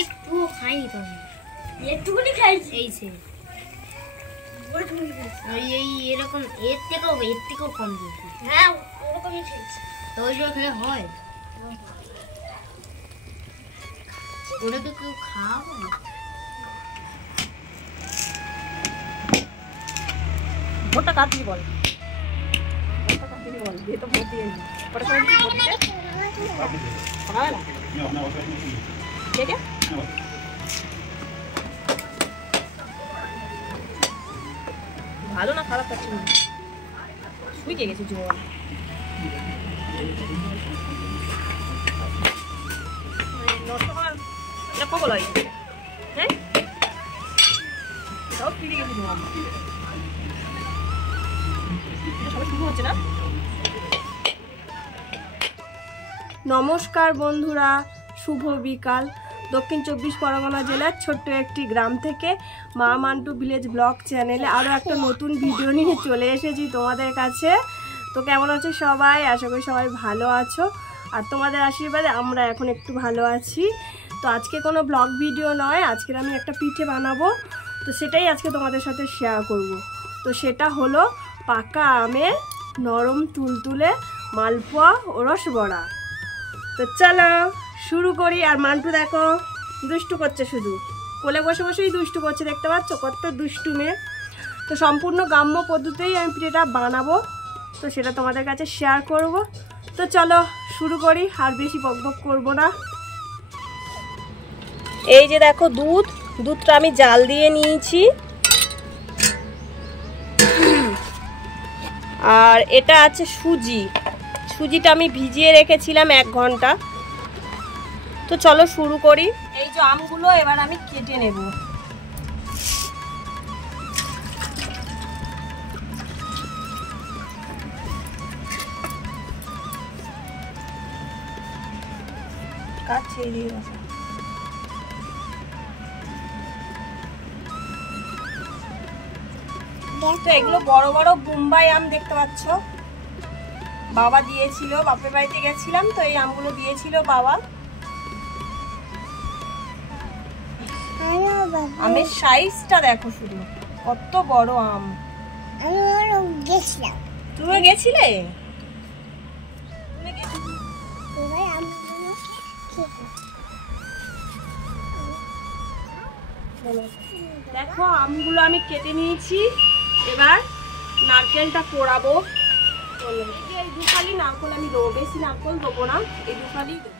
একটু খাইনি তো, একটুখানি খাইছি। এই এরকম এর থেকেও কম দিয়েছি। হ্যাঁ ওরকমই খেয়েছি। তো ওই জন্য খেলে হয়, ওটা তো কেউ খাওয়াবো না। ভোটটা কার দিবি বল, ভোটটা কার দিবি বল, দিয়ে তো ভোট দিয়ে দিবি। ওটা করে দিবি ভোট দিতে হবে না। ঠিক আছে, ভালো না খারাপ পাচ্ছি না, শুইতে গেছে জল। নষ্ট করার এটা কবল হয়, হ্যাঁ সব ফিরে গেছে জল। সবাই শুরু হচ্ছে না। নমস্কার বন্ধুরা, শুভ বিকাল। দক্ষিণ 24 পরগনা জেলার ছোট্ট একটি গ্রাম থেকে মা মান্টু ভিলেজ ব্লগ চ্যানেলে আরও একটা নতুন ভিডিও নিয়ে চলে এসেছি তোমাদের কাছে। তো কেমন আছো সবাই? আশা করি সবাই ভালো আছো, আর তোমাদের আশীর্বাদে আমরা এখন একটু ভালো আছি। তো আজকে কোনো ব্লগ ভিডিও নয়, আজকে আমি একটা পিঠে বানাবো, তো সেটাই আজকে তোমাদের সাথে শেয়ার করব। তো সেটা হলো পাকা আমের নরম তুলতুলে মালপোয়া ও রসবড়া। তো চলো শুরু করি। আর মান্টু দেখো দুষ্টু করছে, শুধু কোলে বসে বসেই দুষ্টু করছে, দেখতে পাচ্ছ কত দুষ্টু মেয়ে। তো সম্পূর্ণ গ্রাম্য পদ্ধতিতেই আমি পিঠেটা বানাবো, তো সেটা তোমাদের কাছে শেয়ার করব। তো চলো শুরু করি, আর বেশি বকবক করব না। এই যে দেখো দুধটা আমি জাল দিয়ে নিয়েছি, আর এটা আছে সুজিটা আমি ভিজিয়ে রেখেছিলাম 1 ঘন্টা। তো চলো শুরু করি। এই যে আমগুলো এবার আমি কেটে নেব। কাটছে দিয়ে বসা। তো এগুলো বড় বড় বোম্বাই আম দেখতে পাচ্ছ, বাবা দিয়েছিল, বাপের বাড়িতে গেছিলাম তো এই আমগুলো দিয়েছিল বাবা। আমের সাইজটা দেখো শুধু, কত বড় আম। তুমি গেছিলে? দেখো আমগুলো আমি কেটে নিয়েছি, এবার নারকেলটা কোড়াবো। এই 2 ফালি নারকেল আমি দেবো, বেশি নারকেল দেবো না, এই 2 ফালি দেবো।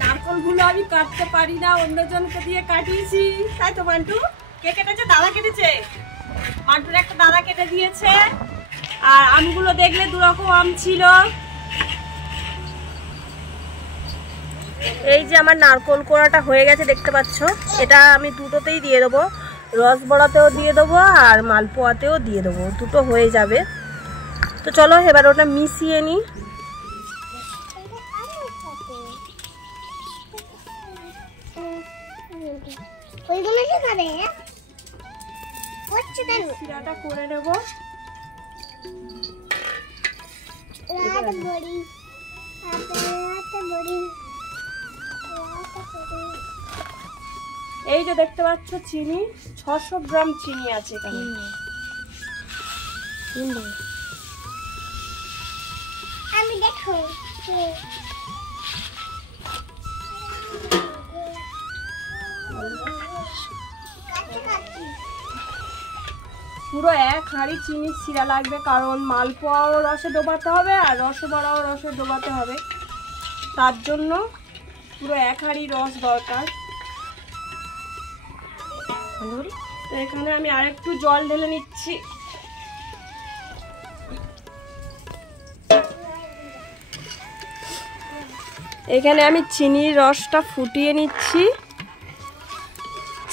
নারকেলগুলো আমি কাটতে পারি না, অন্যজনকে দিয়ে কাটিয়েছি, তাই তো মান্টু? কে কেটেছে? দাদা কেটেছে। মান্টুর একটা দাদা কেটে দিয়েছে। আর আমগুলো দেখলে 2 রকম আম ছিল। এই যে আমার নারকেল কোড়াটা হয়ে গেছে দেখতে পাচ্ছ, এটা আমি দুটোতেই দিয়ে দেবো, রসবড়াতেও দিয়ে দেবো আর মালপোয়াতেও দিয়ে দেবো, দুটো হয়ে যাবে। তো চলো এবার ওটা মিশিয়ে নিই। শিরাটা করে নেব। এই যে দেখতে পাচ্ছ চিনি, 600 গ্রাম চিনি আছে এখানে। আমি দেখো পুরো 1 হাঁড়ি চিনির শিরা লাগবে, কারণ মালপোয়াও রসে ডোবাতে হবে আর রসবড়াও রসে ডোবাতে হবে, তার জন্য পুরো 1 হাঁড়ি রস দরকার। তো এখানে আমি আরেকটু জল ঢেলে নিচ্ছি। এখানে আমি চিনির রসটা ফুটিয়ে নিচ্ছি।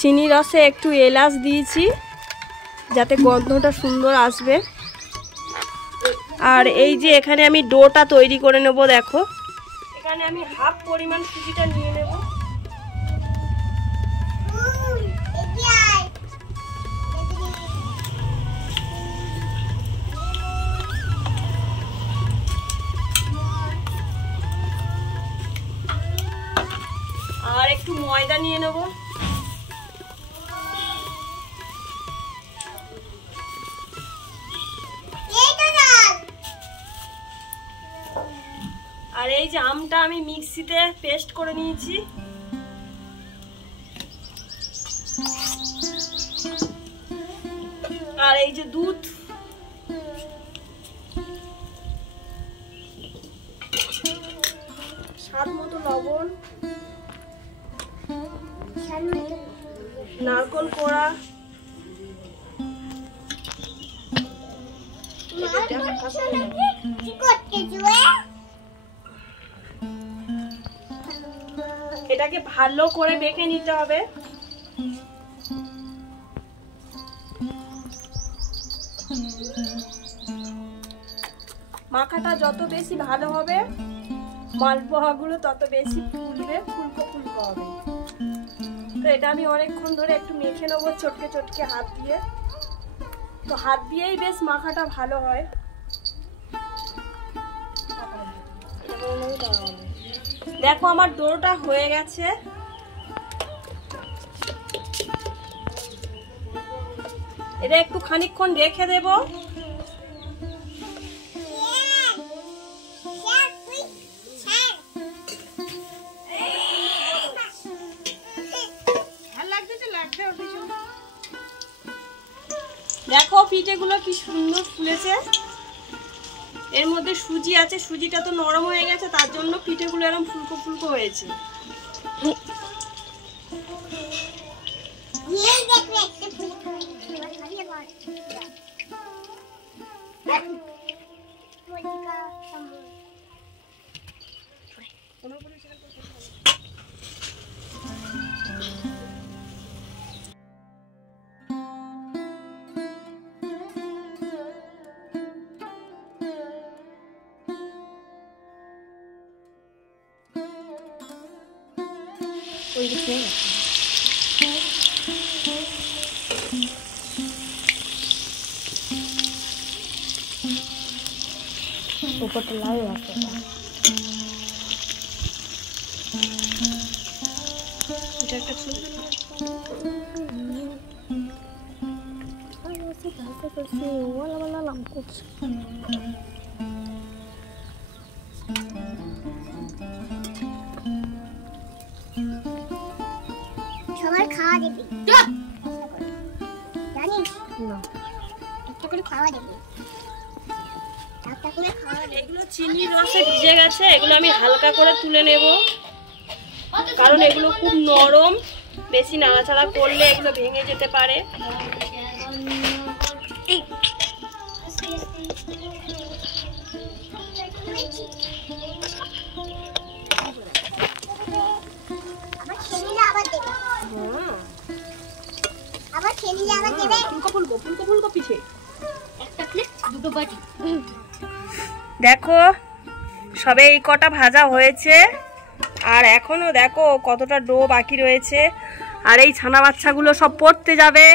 চিনি রসে একটু এলাচ দিয়েছি যাতে গন্ধটা সুন্দর আসবে। আর এই যে এখানে আমি ডোটা তৈরি করে নেব। দেখো এখানে আমি হাফ পরিমাণ সুজিটা নিয়ে নেব। আর একটু ময়দা নিয়ে নেব। আর এই যে আমটা আমি মিক্সিতে পেস্ট করে নিয়েছি। আর এই যে দুধ, স্বাদ মতো লবণ, নারকেল কোড়া, এটাকে ভালো করে মেখে নিতে হবে। মাখাটা যত বেশি ভালো হবে মালপোয়াগুলো তত বেশি ফুলবে, ফুলকো ফুলকো হবে। তো এটা আমি অনেকক্ষণ ধরে একটু মেখে নেবো চটকে চটকে হাত দিয়ে। তো হাত দিয়েই বেশ মাখাটা ভালো হয়। দেখো আমার ডোটা হয়ে গেছে। এটা একটু খানিকক্ষণ রেখে দেব। দেখো পিঠেগুলো কি সুন্দর ফুলেছে। এর মধ্যে সুজি আছে, সুজিটা তো নরম হয়ে গেছে, তার জন্য পিঠেগুলো এরকম ফুলকো ফুলকো হয়েছে। উপরটা লাল আছে। এটা একটা সবার খাওয়া দিবি জানিস না, একটা করে খাওয়া দিবি। এগুলো চিনির রসে ভিজে গেছে, এগুলো আমি হালকা করে তুলে নেব, কারণ এগুলো খুব নরম, বেশি নাড়াচাড়া করলে এগুলো ভেঙে যেতে পারে। দেখো সবে এই কটা ভাজা হয়েছে, আর এখনো দেখো কতটা ডো বাকি রয়েছে। আর এই ছানা বাচ্চাগুলো সব পড়তে যাবে,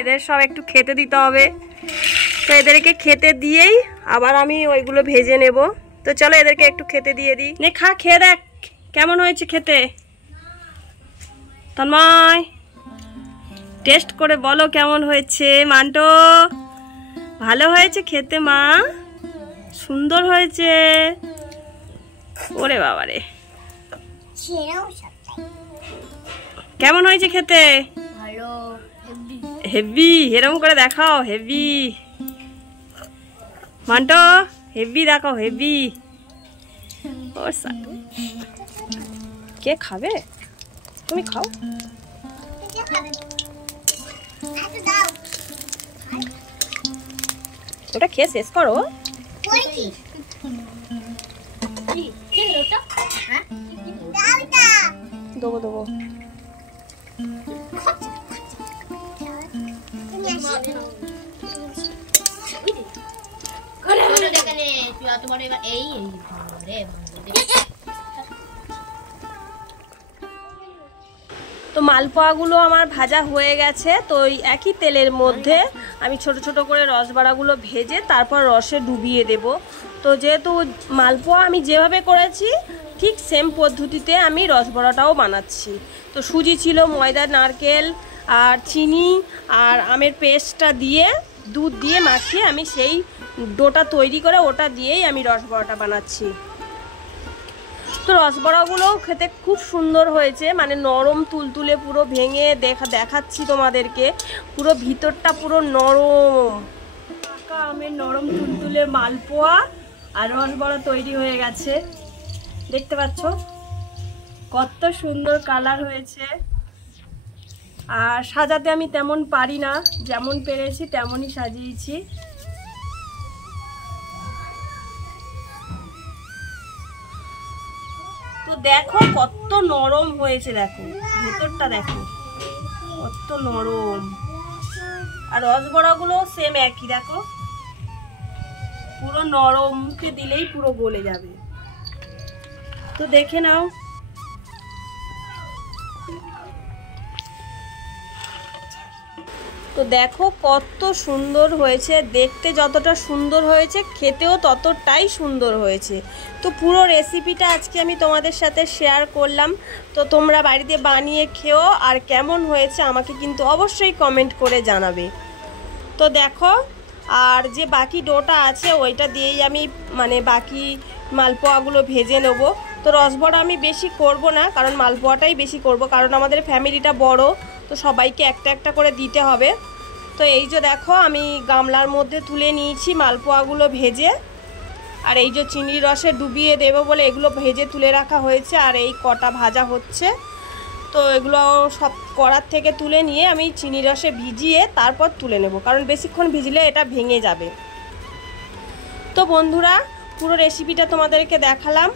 এদের সব একটু খেতে দিতে হবে। তো এদেরকে খেতে দিয়েই আবার আমি ওইগুলো ভেজে নেব। তো চলো এদেরকে একটু খেতে দিয়ে দিই। নে খা, খেয়ে দেখ কেমন হয়েছে খেতে। তন্ময় টেস্ট করে বলো কেমন হয়েছে। মান্টো ভালো হয়েছে খেতে মা, সুন্দর হয়েছে। ওরে বাবারে কেমন হয়েছে খেতে? ভালো, হেভি। এরকম করে দেখাও, হেভি। মান্টো হেভি দেখাও, হেভি। কে খাবে? তুমি খাও। ওটা খেয়ে শেষ করো। দেবো দেবো। তো মালপোয়াগুলো আমার ভাজা হয়ে গেছে। তো ওই একই তেলের মধ্যে আমি ছোট ছোট করে রসবড়াগুলো ভেজে তারপর রসে ডুবিয়ে দেব। তো যেহেতু মালপোয়া আমি যেভাবে করেছি ঠিক সেম পদ্ধতিতে আমি রসবড়াটাও বানাচ্ছি। তো সুজি ছিল, ময়দা, নারকেল আর চিনি আর আমের পেস্টটা দিয়ে দুধ দিয়ে মাখিয়ে আমি সেই ডোটা তৈরি করে ওটা দিয়েই আমি রসবড়াটা বানাচ্ছি। তো রসবড়াগুলোও খেতে খুব সুন্দর হয়েছে, মানে নরম তুলতুলে, পুরো ভেঙে দেখাচ্ছি তোমাদেরকে, পুরো ভিতরটা পুরো নরম। পাকা আমের নরম তুলতুলে মালপোয়া আর রসবড়া তৈরি হয়ে গেছে। দেখতে পাচ্ছ কত সুন্দর কালার হয়েছে। আর সাজাতে আমি তেমন পারি না, যেমন পেরেছি তেমনই সাজিয়েছি। তো দেখো কত নরম হয়েছে, দেখো ভেতরটা দেখো কত নরম। আর রসবড়াগুলো সেম একই, দেখো পুরো নরম, মুখে দিলেই পুরো গলে যাবে। তো দেখে নাও। তো দেখো কত সুন্দর হয়েছে, দেখতে যতটা সুন্দর হয়েছে খেতেও ততটাই সুন্দর হয়েছে। তো পুরো রেসিপিটা আজকে আমি তোমাদের সাথে শেয়ার করলাম। তো তোমরা বাড়িতে বানিয়ে খেও, আর কেমন হয়েছে আমাকে কিন্তু অবশ্যই কমেন্ট করে জানাবে। তো দেখো, আর যে বাকি ডোটা আছে ওইটা দিয়েই আমি মানে বাকি মালপোয়াগুলো ভেজে নেব। তো রসবড়া আমি বেশি করব না, কারণ মালপোয়াটাই বেশি করব, কারণ আমাদের ফ্যামিলিটা বড়, তো সবাইকে একটা একটা করে দিতে হবে। তো এই যে দেখো আমি গামলার মধ্যে তুলে নিয়েছি মালপোয়াগুলো ভেজে, আর এই যে চিনির রসে ডুবিয়ে দেবো বলে এগুলো ভেজে তুলে রাখা হয়েছে, আর এই কটা ভাজা হচ্ছে। তো এগুলো সব কড়ার থেকে তুলে নিয়ে আমি চিনির রসে ভিজিয়ে তারপর তুলে নেব, কারণ বেশিক্ষণ ভিজলে এটা ভেঙে যাবে। তো বন্ধুরা, পুরো রেসিপিটা তোমাদেরকে দেখালাম।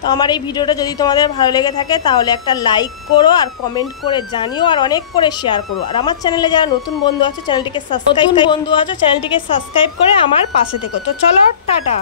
তো আমার এই ভিডিওটা যদি তোমাদের ভালো লেগে থাকে তাহলে একটা লাইক করো, আর কমেন্ট করে জানিও, আর অনেক করে শেয়ার করো। আর আমার চ্যানেলে যারা নতুন বন্ধু আছে চ্যানেলটিকে সাবস্ক্রাইব করে আমার পাশে থেকো। তো চলো, টাটা।